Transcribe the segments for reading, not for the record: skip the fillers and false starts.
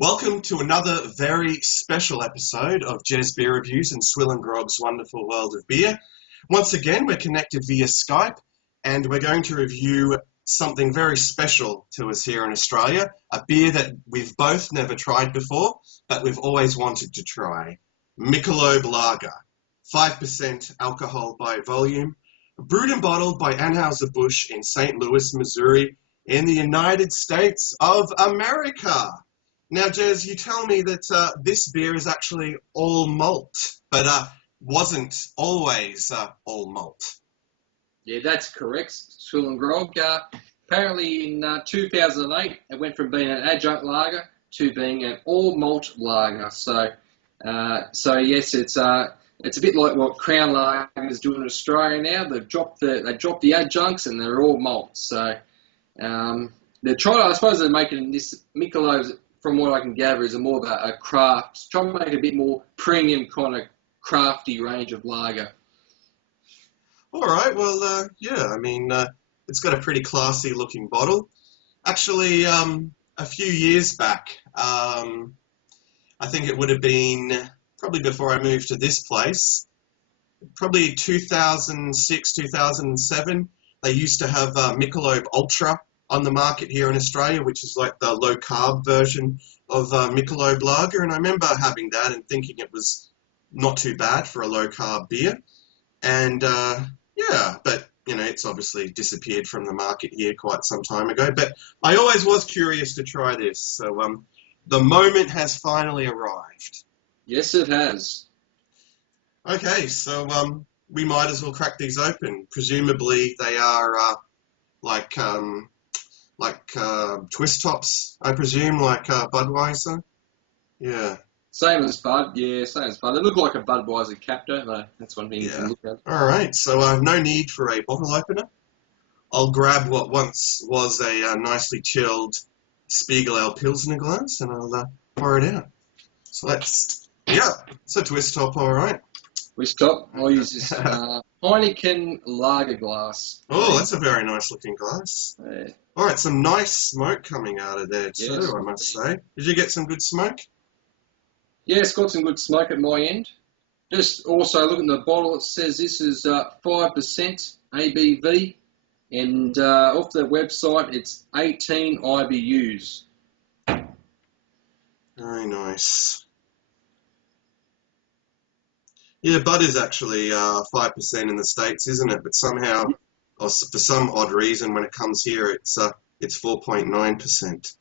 Welcome to another very special episode of Gez Beer Reviews and SwillinGrog's Wonderful World of Beer. Once again, we're connected via Skype, and we're going to review something very special to us here in Australia, a beer that we've both never tried before, but we've always wanted to try. Michelob Lager, 5% alcohol by volume, brewed and bottled by Anheuser-Busch in St. Louis, Missouri, in the United States of America. Now, Gez, you tell me that this beer is actually all malt, but wasn't always all malt. Yeah, that's correct, SwillinGrog. Apparently in 2008, it went from being an adjunct lager to being an all-malt lager. So yes, it's a bit like what Crown Lager is doing in Australia now. They've dropped the adjuncts and they're all malt. So they're trying. I suppose they're making this Michelob, from what I can gather, is more of a craft, trying to make a bit more premium kind of crafty range of lager. All right, well, yeah, I mean, it's got a pretty classy looking bottle. Actually, a few years back, I think it would have been probably before I moved to this place, probably 2006, 2007, they used to have Michelob Ultra on the market here in Australia, which is like the low-carb version of Michelob Lager, and I remember having that and thinking it was not too bad for a low-carb beer. And yeah, but you know, it's obviously disappeared from the market here quite some time ago. But I always was curious to try this, so the moment has finally arrived. Yes, it has. Okay, so we might as well crack these open. Presumably they are like twist tops, I presume, like Budweiser. Yeah. Same as Bud, yeah, same as Bud. They look like a Budweiser cap, don't they? That's one thing you can look at. All right, so no need for a bottle opener. I'll grab what once was a nicely chilled Spiegel Ale Pilsner glass, and I'll pour it out. So it's a twist top, all right. Twist top. I'll use this Heineken lager glass. Oh, that's a very nice looking glass. Yeah. All right, some nice smoke coming out of there too, Yes, I must say. Did you get some good smoke? Yeah, it's got some good smoke at my end. Just also looking at the bottle, it says this is 5% ABV, and off the website it's 18 IBUs. Very nice. Yeah, Bud is actually 5% in the States, isn't it? But somehow, or for some odd reason, when it comes here, it's 4.9%.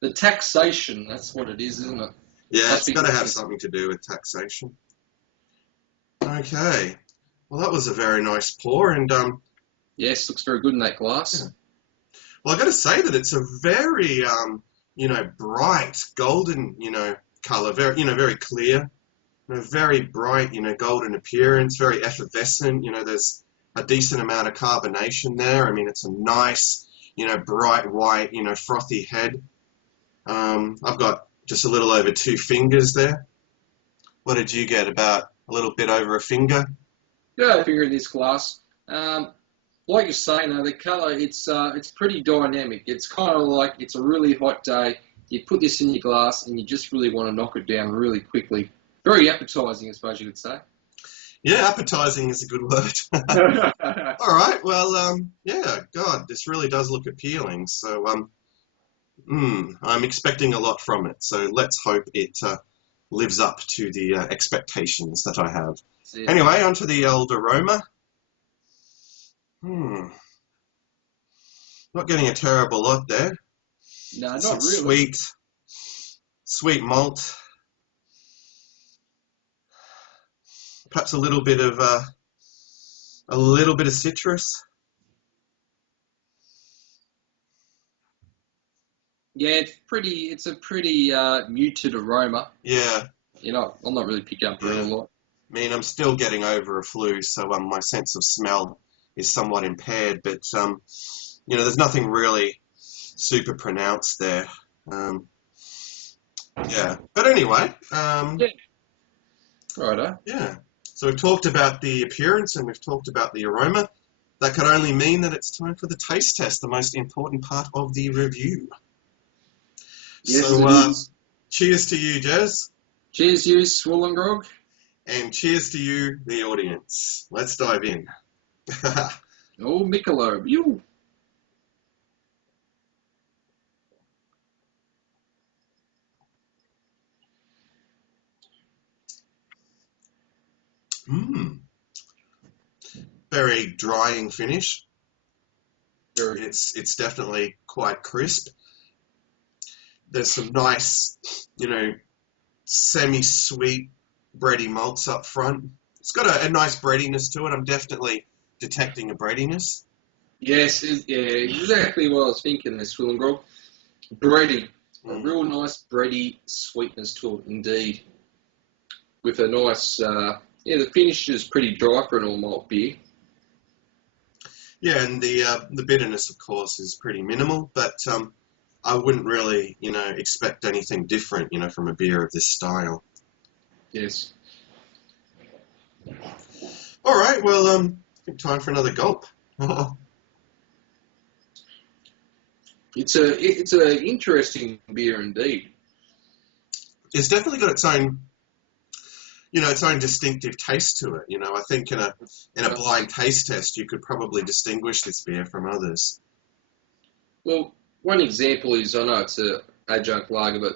The taxation, that's what it is, isn't it? Yeah, it's got to have something to do with taxation. Okay. Well, that was a very nice pour, and yes, looks very good in that glass. Yeah. Well, I got to say that it's a very bright golden color, very clear, very bright, golden appearance, very effervescent. There's a decent amount of carbonation there. I mean, it's a nice, bright white, frothy head. I've got just a little over 2 fingers there. What did you get? About a little bit over a finger? Yeah, a finger in this glass. Like you're saying, though, the colour, it's pretty dynamic. It's kind of like it's a really hot day. You put this in your glass and you just really want to knock it down really quickly. Very appetising, I suppose you could say. Yeah, appetising is a good word. All right, well, yeah, God, this really does look appealing. So, I'm expecting a lot from it. So let's hope it lives up to the expectations that I have. Anyway, onto the old aroma. Not getting a terrible lot there. No, not really. Sweet malt. Perhaps a little bit of citrus. Yeah, it's a pretty muted aroma. Yeah. I'm not really picking up very a lot. I mean, I'm still getting over a flu, so my sense of smell is somewhat impaired, but there's nothing really super pronounced there. Yeah. But anyway, yeah. Righto. Yeah. So we've talked about the appearance and we've talked about the aroma. That could only mean that it's time for the taste test, the most important part of the review. Yes, So, it is. cheers to you, Gez, Cheers, you, SwillinGrog. and cheers to you, the audience. Let's dive in. Oh, Michelob. You. mm, very drying finish. Very. It's definitely quite crisp. There's some nice, semi-sweet bready malts up front. It's got a nice breadiness to it. I'm definitely detecting a breadiness. Yes, yeah, exactly what I was thinking, this SwillinGrog. Bready. A real nice bready sweetness to it, indeed. With a nice, the finish is pretty dry for an all malt beer. Yeah, and the bitterness, of course, is pretty minimal, but I wouldn't really, expect anything different, from a beer of this style. Yes. All right, well, I think time for another gulp. It's a interesting beer indeed. It's definitely got its own, its own distinctive taste to it. I think in a blind taste test, you could probably distinguish this beer from others. Well, one example is, I know it's a adjunct lager, but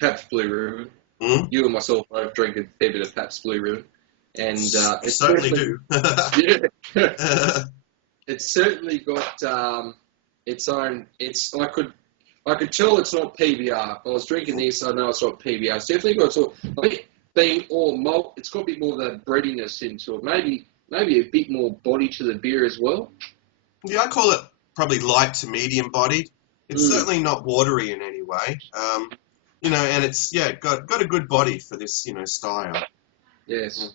Pabst Blue Ribbon. Mm? You and myself both drink a fair bit of Pabst Blue Ribbon, and I certainly do. yeah, it's certainly got its own. I could tell it's not PBR. If I was drinking this, I know it's not PBR. It's definitely got sort of, I think, being all malt, it's got a bit more of that breadiness into it. Maybe a bit more body to the beer as well. Yeah, I call it probably light to medium bodied. It's certainly not watery in any way. And it's got a good body for this style. Yes. Mm.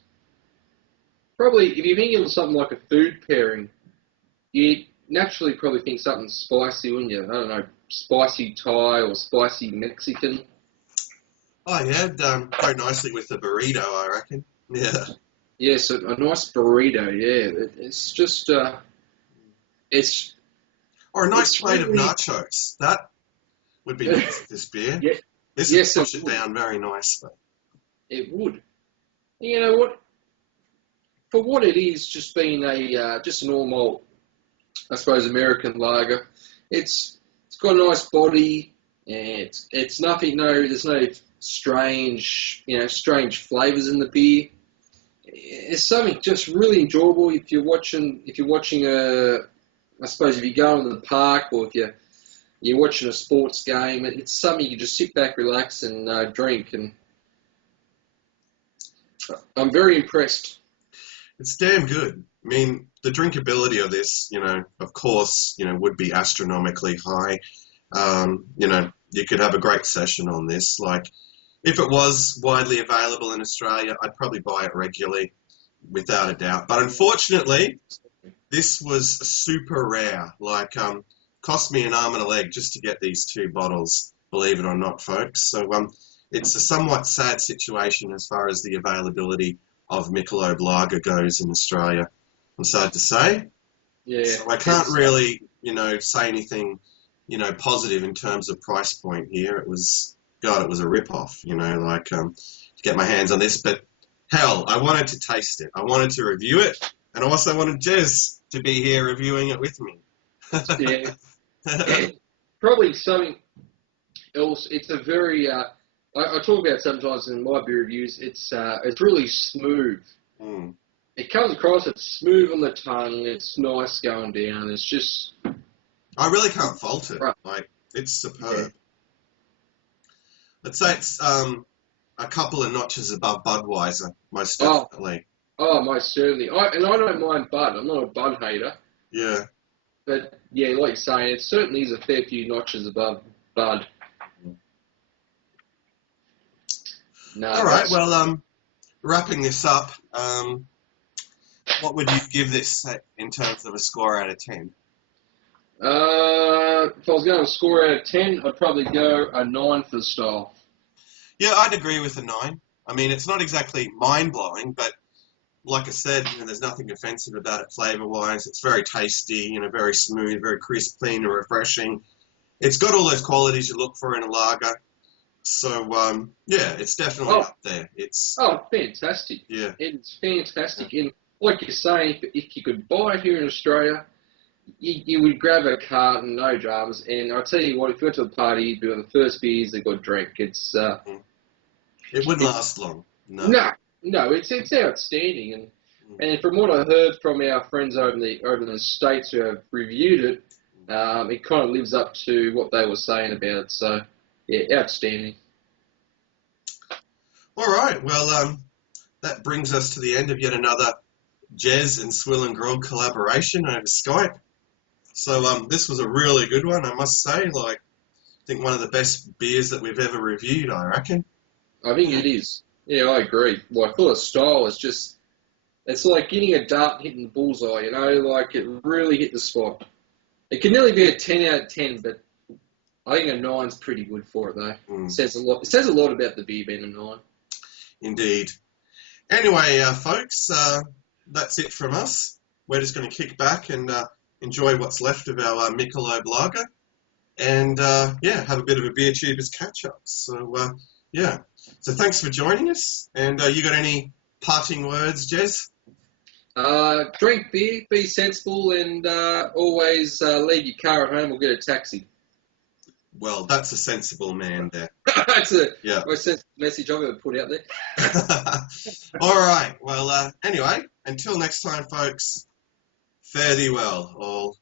Probably, if you're thinking of something like a food pairing, you'd naturally probably think something spicy, wouldn't you? I don't know, spicy Thai or spicy Mexican. Oh yeah, go nicely with the burrito, I reckon. Yeah. Yes, a nice burrito. Yeah, it's just it's Or a nice it's plate really, of nachos. That would be nice with this beer. Yeah, This yes, would push it it would. down very nicely. It would. You know what? For what it is, just being a just a normal, I suppose, American lager. It's got a nice body. And it's nothing. No, there's no strange flavors in the beer. It's something just really enjoyable if you're watching I suppose if you go into the park or if you're watching a sports game. It's something you can just sit back, relax, and drink. And I'm very impressed. It's damn good. I mean, the drinkability of this, of course, would be astronomically high. You could have a great session on this. Like, if it was widely available in Australia, I'd probably buy it regularly, without a doubt. But unfortunately, this was super rare. Like, cost me an arm and a leg just to get these 2 bottles, believe it or not, folks. So, it's a somewhat sad situation as far as the availability of Michelob Lager goes in Australia. I'm sad to say. Yeah. So I can't really, say anything, positive in terms of price point here. It was a rip-off, to get my hands on this. But hell, I wanted to taste it. I wanted to review it. And I also wanted Gez to be here reviewing it with me. Yeah. Probably something else. It's a very, I talk about sometimes in my beer reviews, it's really smooth. Mm. It comes across, it's smooth on the tongue, it's nice going down, it's just... I really can't fault it. Right. Like, it's superb. Yeah. Let's say it's a couple of notches above Budweiser, most definitely. Oh, most certainly. I don't mind Bud. I'm not a Bud hater. Yeah. But, yeah, like you're saying, it certainly is a fair few notches above Bud. No, all right, well, wrapping this up, what would you give this in terms of a score out of 10? If I was going to score out of 10, I'd probably go a 9 for the style. Yeah, I'd agree with a 9. I mean, it's not exactly mind-blowing, but like I said, there's nothing offensive about it flavour-wise. It's very tasty, very smooth, very crisp, clean, and refreshing. It's got all those qualities you look for in a lager. So, yeah, it's definitely Oh, up there. It's, fantastic. yeah. It's fantastic. And like you're saying, if you could buy it here in Australia, you would grab a carton, no dramas. And I'll tell you what, if you went to a party, you'd be one of the first beers that got drank. It wouldn't last long. No. No, it's outstanding. And from what I heard from our friends over in the States who have reviewed it, it kind of lives up to what they were saying about it. So, yeah, outstanding. All right. Well, that brings us to the end of yet another Gez and SwillinGrog collaboration over Skype. So, this was a really good one, I must say. Like, I think one of the best beers that we've ever reviewed, I reckon. I think it is. Yeah, I agree. Like, for the style, it's like getting a dart and hitting the bullseye, you know, like it really hit the spot. It can nearly be a 10 out of 10, but I think a 9's pretty good for it, though. It says a lot. It says a lot about the beer being a 9. Indeed. Anyway, folks, that's it from us. We're just going to kick back and enjoy what's left of our Michelob lager and, yeah, have a bit of a beer tubers catch-up. So, yeah. So thanks for joining us. And you got any parting words, Gez? Drink beer, be sensible, and always leave your car at home or get a taxi. Well, that's a sensible man there. That's the Yeah. most sensible message I've ever put out there. All right. Well, anyway, until next time, folks, fare thee well, all.